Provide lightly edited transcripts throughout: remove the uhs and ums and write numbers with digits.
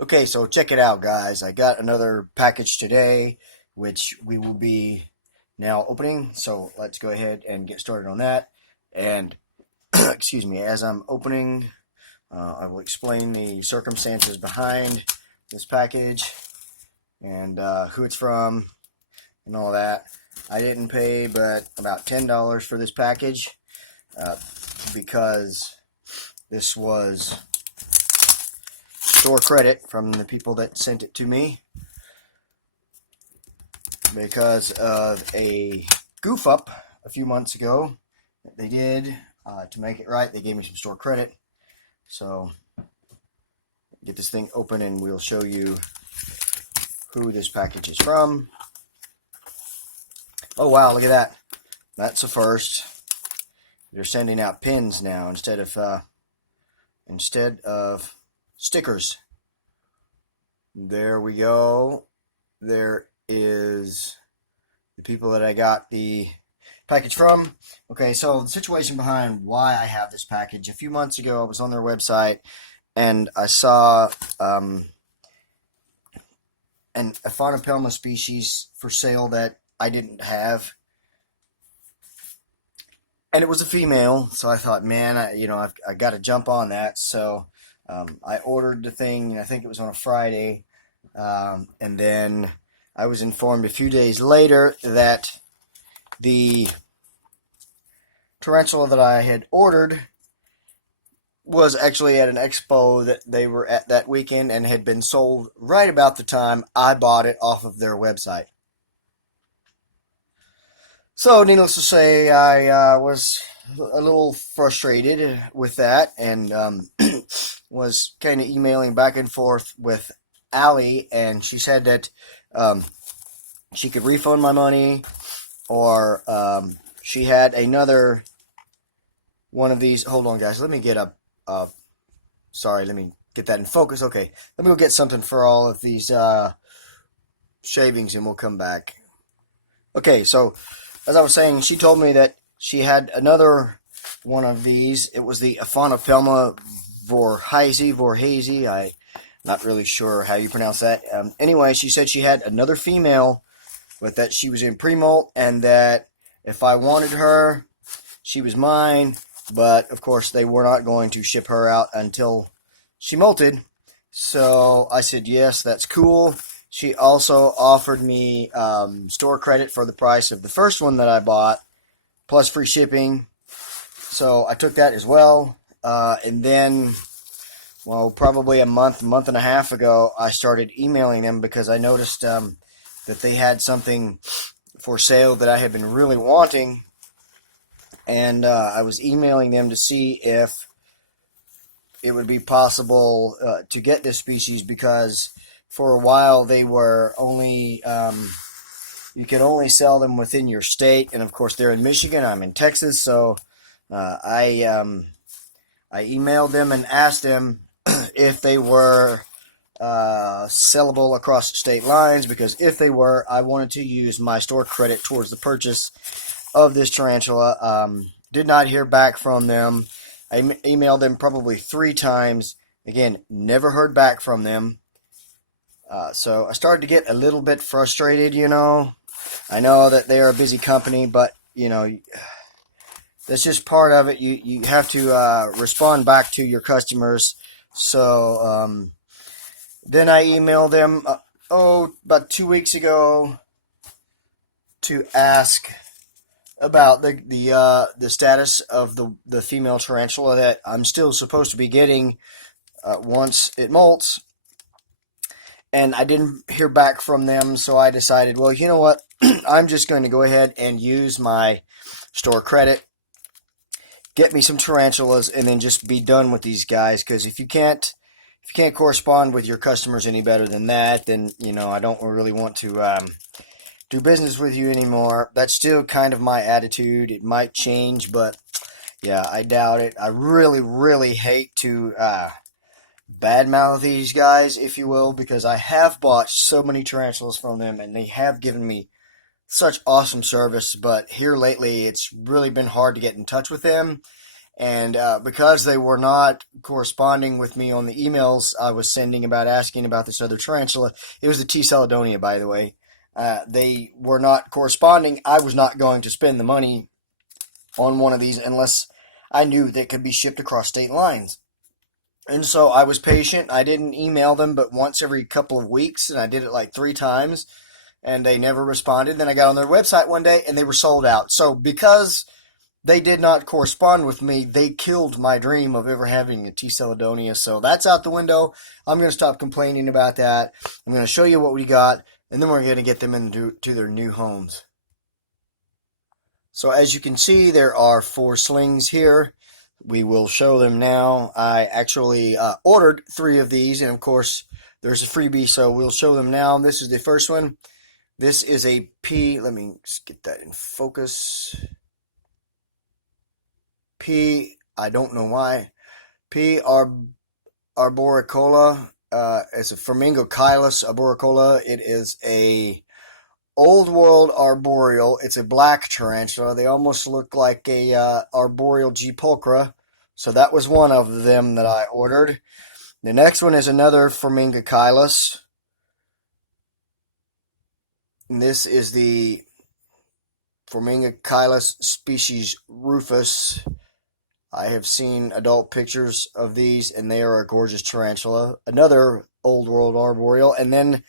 Okay, so check it out, guys. I got another package today, which we will be now opening. So let's go ahead and get started on that. And excuse me, as I'm opening, I will explain the circumstances behind this package and who it's from and all that. I didn't pay but about $10 for this package uh, because this was store credit from the people that sent it to me because of a goof up a few months ago that they did to make it right. They gave me some store credit. So get this thing open and we'll show you who this package is from. Oh wow, look at that. That's a first. They're sending out pins now instead of stickers. There we go. There is the people that I got the package from. Okay, so the situation behind why I have this package. A few months ago, I was on their website and I saw an Aphanopelma species for sale that I didn't have. And it was a female, so I thought, man, I've got to jump on that. So I ordered the thing, I think it was on a Friday, and then I was informed a few days later that the tarantula that I had ordered was actually at an expo that they were at that weekend and had been sold right about the time I bought it off of their website. So, needless to say, I was a little frustrated with that and was kind of emailing back and forth with Allie, and she said that she could refund my money, or she had another one of these. Hold on, guys. Let me get sorry, let me get that in focus. Okay, let me go get something for all of these shavings, and we'll come back. Okay, so as I was saying, she told me that she had another one of these. It was the Aphanopelma Vorhazy. I'm not really sure how you pronounce that. Anyway, she said she had another female, but that she was in pre-molt, and that if I wanted her, she was mine. But, of course, they were not going to ship her out until she molted. So I said, yes, that's cool. She also offered me store credit for the price of the first one that I bought, plus free shipping. So I took that as well. And then, well, probably a month and a half ago, I started emailing them because I noticed that they had something for sale that I had been really wanting. And I was emailing them to see if it would be possible to get this species, because for a while they were only you could only sell them within your state, and of course they're in Michigan. I'm in Texas, so I emailed them and asked them if they were sellable across state lines, because if they were, I wanted to use my store credit towards the purchase of this tarantula. Did not hear back from them. I emailed them probably 3 times. Again, never heard back from them. So I started to get a little bit frustrated, I know that they are a busy company, but, that's just part of it. You have to respond back to your customers. So then I emailed them, about 2 weeks ago to ask about the status of the female tarantula that I'm still supposed to be getting once it molts. And I didn't hear back from them, so I decided, well, you know what? I'm just going to go ahead and use my store credit, get me some tarantulas, and then just be done with these guys. Because if you can't correspond with your customers any better than that, then I don't really want to do business with you anymore. That's still kind of my attitude. It might change, but yeah, I doubt it. I really, really hate to badmouth these guys, if you will, because I have bought so many tarantulas from them, and they have given me such awesome service. But here lately, it's really been hard to get in touch with them, And because they were not corresponding with me on the emails I was sending about asking about this other tarantula, it was the T. Celedonia, by the way. They were not corresponding. I was not going to spend the money on one of these unless I knew they could be shipped across state lines. And so I was patient. I didn't email them but once every couple of weeks, and I did it like 3 times, and they never responded. Then I got on their website one day, and they were sold out. So because they did not correspond with me, they killed my dream of ever having a T. Celedonia. So that's out the window. I'm going to stop complaining about that. I'm going to show you what we got, and then we're going to get them into their new homes. So as you can see, there are 4 slings here. We will show them now. I actually ordered 3 of these, and of course there's a freebie, so we'll show them now. This is the first one. This is a P. Let me just get that in focus. P. I don't know why. P. arboricola. It's a Formingocylus arboricola. It is a Old World arboreal. It's a black tarantula. They almost look like a arboreal G. pulchra. So that was one of them that I ordered. The next one is another Formingocylus. And this is the Formingocylus species Rufus. I have seen adult pictures of these, and they are a gorgeous tarantula. Another Old World arboreal. And then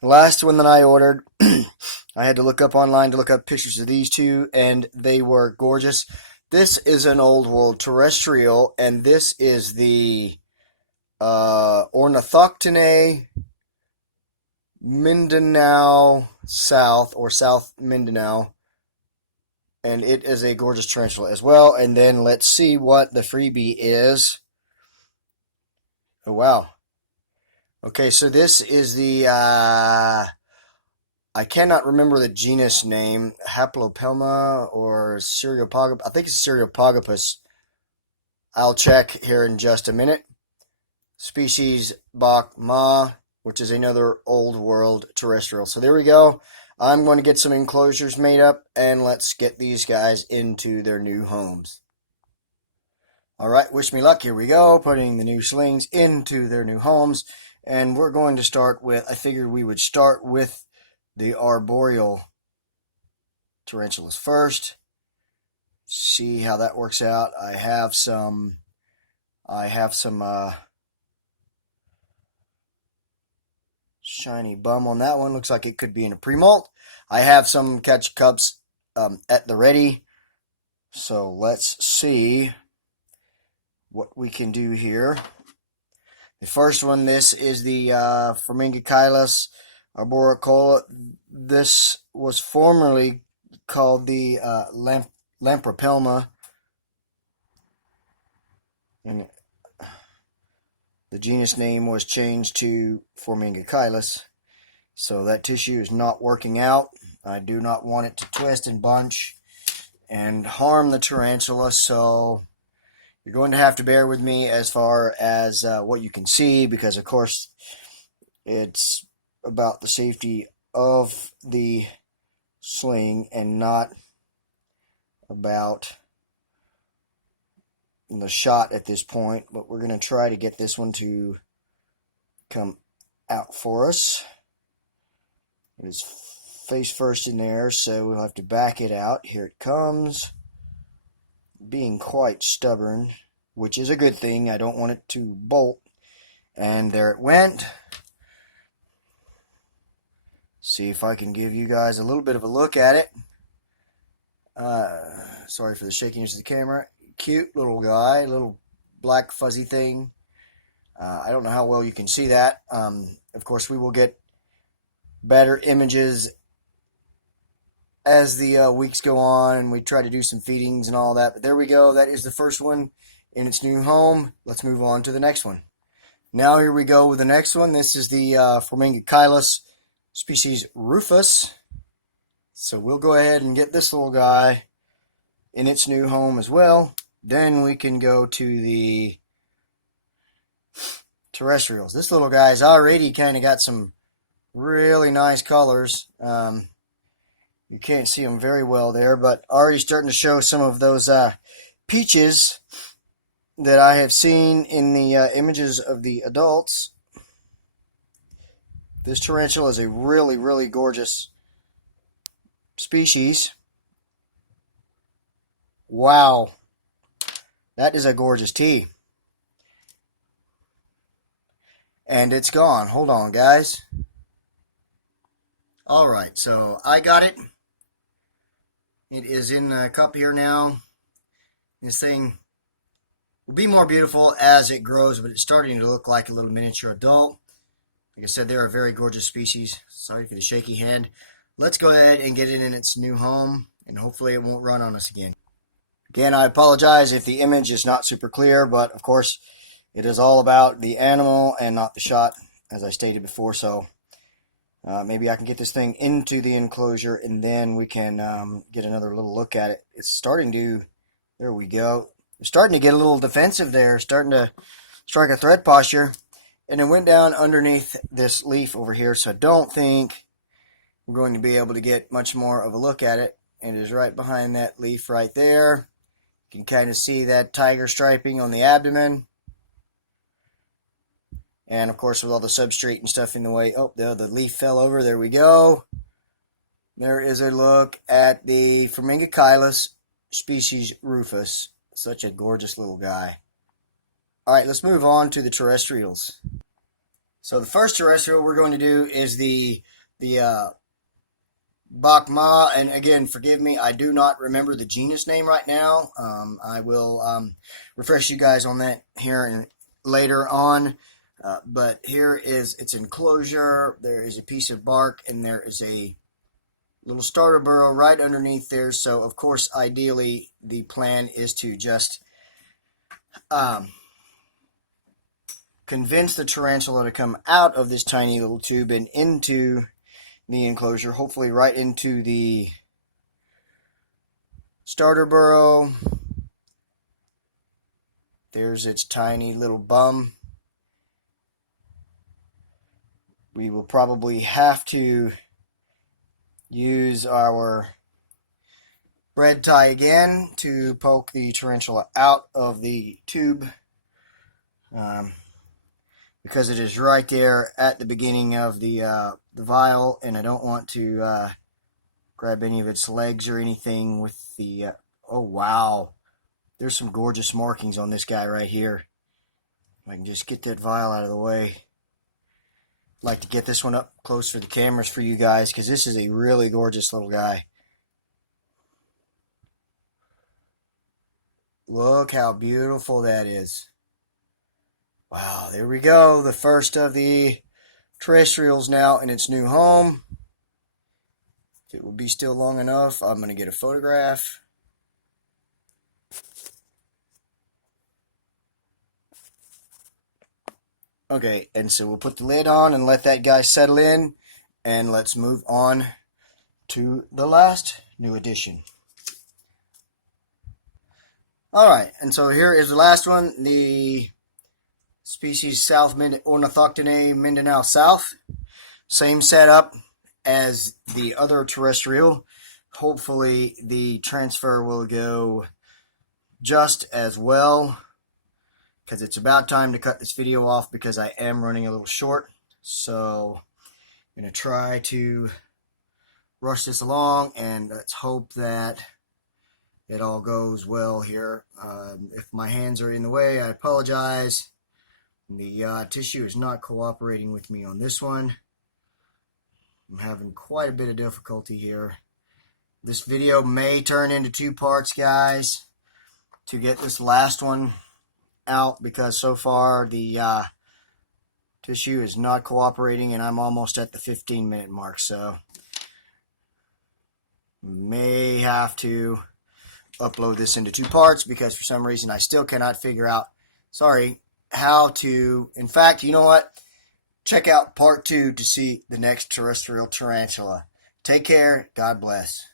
the last one that I ordered, I had to look up online to look up pictures of these 2, and they were gorgeous. This is an Old World terrestrial, and this is the Ornithoctone Mindanao South, or South Mindanao. And it is a gorgeous tarantula as well. And then let's see what the freebie is. Oh, wow. Okay, so this is the, I cannot remember the genus name, Haplopelma or Cereopagopus. I think it's Cereopagopus. I'll check here in just a minute. Species Bach Ma, which is another Old World terrestrial. So there we go. I'm going to get some enclosures made up, and let's get these guys into their new homes. All right, wish me luck. Here we go, putting the new slings into their new homes. And we're going to start with, I figured we would start with the arboreal tarantulas first. See how that works out. I have some shiny bum on that one. Looks like it could be in a pre-molt. I have some catch cups at the ready. So let's see what we can do here. The first one, this is the Formingocylus arboricola. This was formerly called the Lampropelma. And the genus name was changed to Formingocylus. So that tissue is not working out. I do not want it to twist and bunch and harm the tarantula, so you're going to have to bear with me as far as what you can see, because of course it's about the safety of the sling and not about the shot at this point. But we're going to try to get this one to come out for us. It is face first in there, so we'll have to back it out. Here it comes, being quite stubborn, which is a good thing. I don't want it to bolt. And there it went. See if I can give you guys a little bit of a look at it. Sorry for the shakiness of the camera. Cute little guy, little black fuzzy thing. I don't know how well you can see that. Of course, we will get better images as the weeks go on, and we try to do some feedings and all that. But there we go. That is the first one in its new home. Let's move on to the next one. Now here we go with the next one. This is the Formingocylus species Rufus. So we'll go ahead and get this little guy in its new home as well. Then we can go to the terrestrials. This little guy's already kind of got some really nice colors. You can't see them very well there, but already starting to show some of those peaches that I have seen in the images of the adults, this tarantula is a really, really gorgeous species. Wow. That is a gorgeous tea. And it's gone. Hold on, guys. Alright, so I got it. It is in the cup here now. This thing will be more beautiful as it grows, but it's starting to look like a little miniature adult. Like I said, they're a very gorgeous species. Sorry for the shaky hand. Let's go ahead and get it in its new home, and hopefully it won't run on us again. Again, I apologize if the image is not super clear, but of course, it is all about the animal and not the shot, as I stated before. So maybe I can get this thing into the enclosure, and then we can get another little look at it. It's starting to, there we go. It's starting to get a little defensive there, starting to strike a threat posture. And it went down underneath this leaf over here, so I don't think we're going to be able to get much more of a look at it. It is right behind that leaf right there. You can kind of see that tiger striping on the abdomen. And of course, with all the substrate and stuff in the way, oh, the leaf fell over. There we go. There is a look at the Formingicylus species Rufus. Such a gorgeous little guy. All right, let's move on to the terrestrials. So the first terrestrial we're going to do is the Bachma, and again, forgive me, I do not remember the genus name right now. I will refresh you guys on that here later on. But here is its enclosure. There is a piece of bark, and there is a little starter burrow right underneath there. So, of course, ideally, the plan is to just convince the tarantula to come out of this tiny little tube and into the enclosure, hopefully right into the starter burrow. There's its tiny little bum. We will probably have to use our bread tie again to poke the tarantula out of the tube, because it is right there at the beginning of the vial, and I don't want to grab any of its legs or anything with the... oh, wow. There's some gorgeous markings on this guy right here. If I can just get that vial out of the way. I'd like to get this one up close for the cameras for you guys, because this is a really gorgeous little guy. Look how beautiful that is. Wow, there we go. The first of the terrestrials now in its new home. If it will be still long enough, I'm going to get a photograph. Okay, and so we'll put the lid on and let that guy settle in, and let's move on to the last new addition. Alright, and so here is the last one, the species South Ornithoctinae Mindanao South. Same setup as the other terrestrial. Hopefully the transfer will go just as well, because it's about time to cut this video off because I am running a little short. So I'm going to try to rush this along, and let's hope that it all goes well here. If my hands are in the way, I apologize. The tissue is not cooperating with me on this one. I'm having quite a bit of difficulty here. This video may turn into 2 parts, guys, to get this last one out, because so far the tissue is not cooperating, and I'm almost at the 15-minute mark, so may have to upload this into 2 parts, because for some reason I still cannot figure out, how to, in fact, you know what? Check out part 2 to see the next terrestrial tarantula. Take care. God bless.